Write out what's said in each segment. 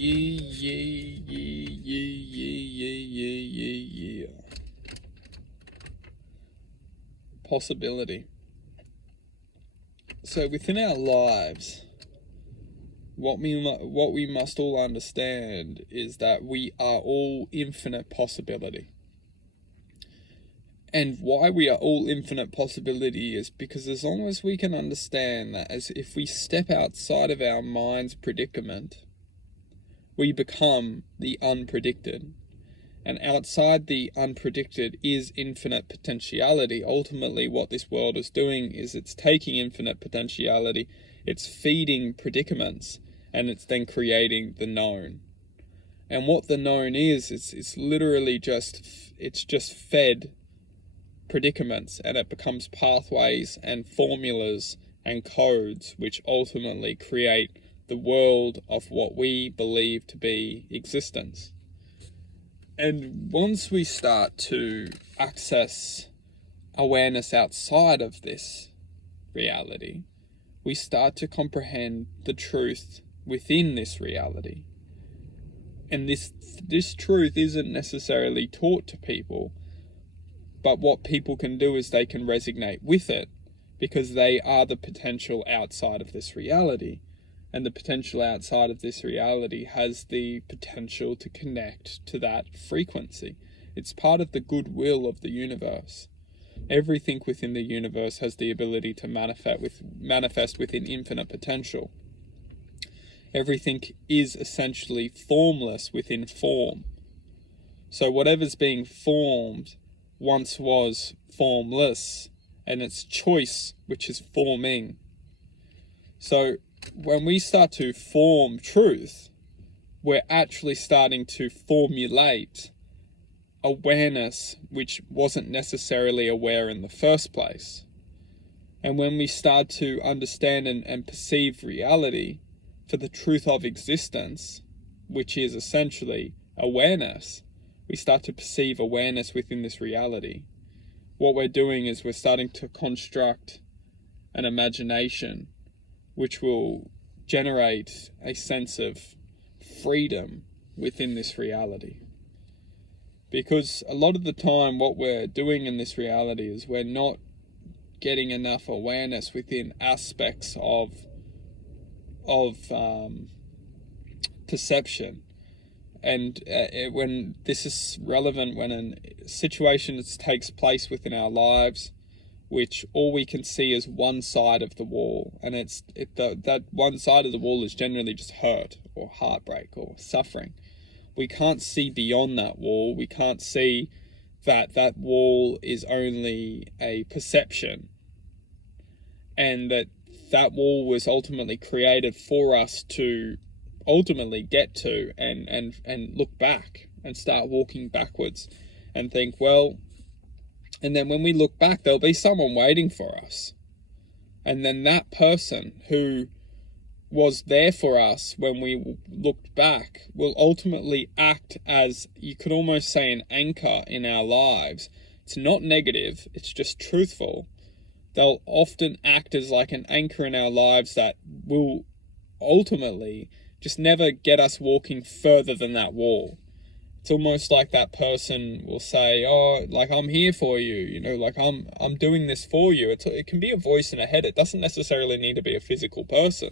Yeah. Possibility. So within our lives, what we must all understand is that we are all infinite possibility. And why we are all infinite possibility is because as long as we can understand that, as if we step outside of our mind's predicament, we become the unpredicted. And outside the unpredicted is infinite potentiality. Ultimately, what this world is doing is it's taking infinite potentiality, it's feeding predicaments, and it's then creating the known. And what the known is it's literally just fed predicaments, and it becomes pathways and formulas and codes which ultimately create the world of what we believe to be existence. And once we start to access awareness outside of this reality, we start to comprehend the truth within this reality. And this truth isn't necessarily taught to people, but what people can do is they can resonate with it because they are the potential outside of this reality. And the potential outside of this reality has the potential to connect to that frequency. It's part of the goodwill of the universe. Everything within the universe has the ability to manifest within infinite potential. Everything is essentially formless within form. So whatever's being formed once was formless, and it's choice which is forming. So when we start to form truth, we're actually starting to formulate awareness which wasn't necessarily aware in the first place. And when we start to understand and perceive reality for the truth of existence, which is essentially awareness, we start to perceive awareness within this reality. What we're doing is we're starting to construct an imagination which will generate a sense of freedom within this reality. Because a lot of the time what we're doing in this reality is we're not getting enough awareness within aspects of perception. And when this is relevant, when a situation takes place within our lives, which all we can see is one side of the wall, and that one side of the wall is generally just hurt or heartbreak or suffering. We can't see beyond that wall. We can't see that that wall is only a perception, and that wall was ultimately created for us to ultimately get to and look back and start walking backwards and think, well, and then when we look back, there'll be someone waiting for us. And then that person who was there for us when we looked back will ultimately act as, you could almost say, an anchor in our lives. It's not negative, it's just truthful. They'll often act as like an anchor in our lives that will ultimately just never get us walking further than that wall. It's almost like that person will say, oh, like, I'm here for you, you know, like I'm doing this for you. It can be a voice in a head. It doesn't necessarily need to be a physical person.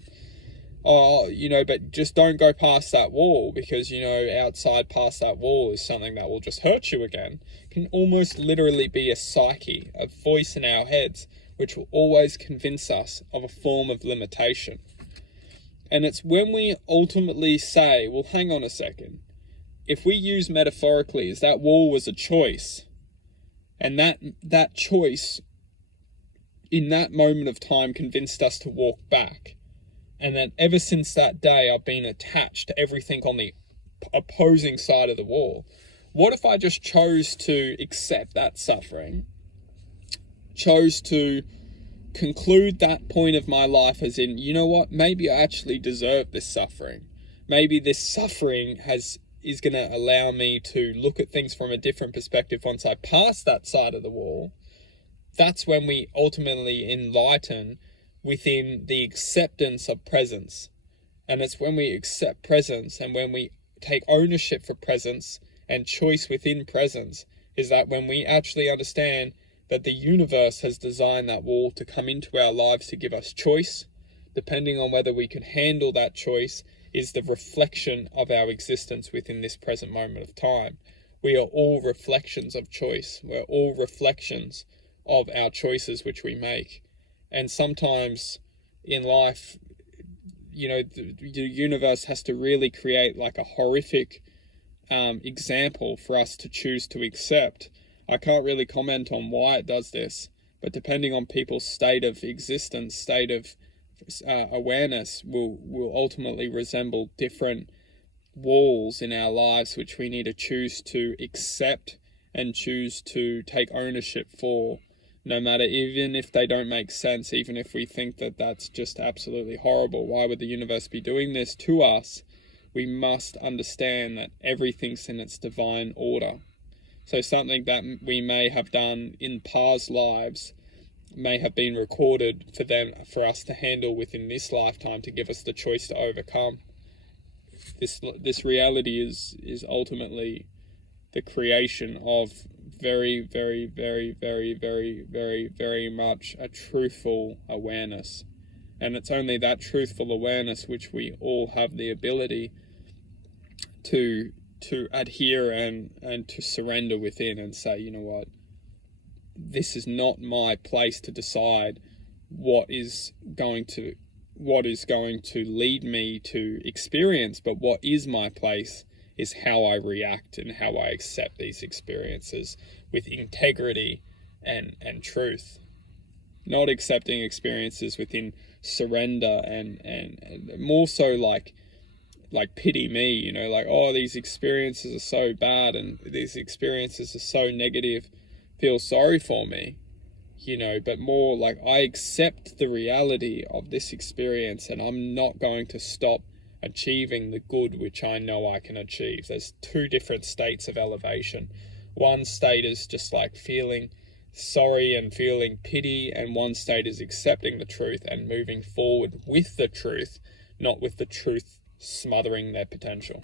Oh, you know, but just don't go past that wall, because, you know, outside past that wall is something that will just hurt you again. It can almost literally be a psyche, a voice in our heads, which will always convince us of a form of limitation. And it's when we ultimately say, well, hang on a second. If we use metaphorically as that wall was a choice, and that choice in that moment of time convinced us to walk back, and then ever since that day I've been attached to everything on the opposing side of the wall. What if I just chose to accept that suffering, chose to conclude that point of my life as in, you know what, maybe I actually deserve this suffering. Maybe this suffering is going to allow me to look at things from a different perspective once I pass that side of the wall. That's when we ultimately enlighten within the acceptance of presence. And it's when we accept presence and when we take ownership for presence and choice within presence, is that when we actually understand that the universe has designed that wall to come into our lives to give us choice, depending on whether we can handle that choice, is the reflection of our existence within this present moment of time. We are all reflections of choice. We're all reflections of our choices which we make. And sometimes in life, the universe has to really create like a horrific example for us to choose to accept. I can't really comment on why it does this, but depending on people's state of existence, state of awareness, will ultimately resemble different walls in our lives which we need to choose to accept and choose to take ownership for, no matter, even if they don't make sense, even if we think that that's just absolutely horrible. Why would the universe be doing this to us? We must understand that everything's in its divine order. So something that we may have done in past lives may have been recorded for us to handle within this lifetime to give us the choice to overcome. This reality is ultimately the creation of very, very, very, very, very, very, very much a truthful awareness. And it's only that truthful awareness which we all have the ability to adhere and to surrender within and say, you know what, this is not my place to decide what is going to lead me to experience, but what is my place is how I react and how I accept these experiences with integrity and truth. Not accepting experiences within surrender and more so like pity me, like, oh, these experiences are so bad and these experiences are so negative, feel sorry for me, but more like I accept the reality of this experience and I'm not going to stop achieving the good which I know I can achieve. There's two different states of elevation. One state is just like feeling sorry and feeling pity, and one state is accepting the truth and moving forward with the truth, not with the truth smothering their potential.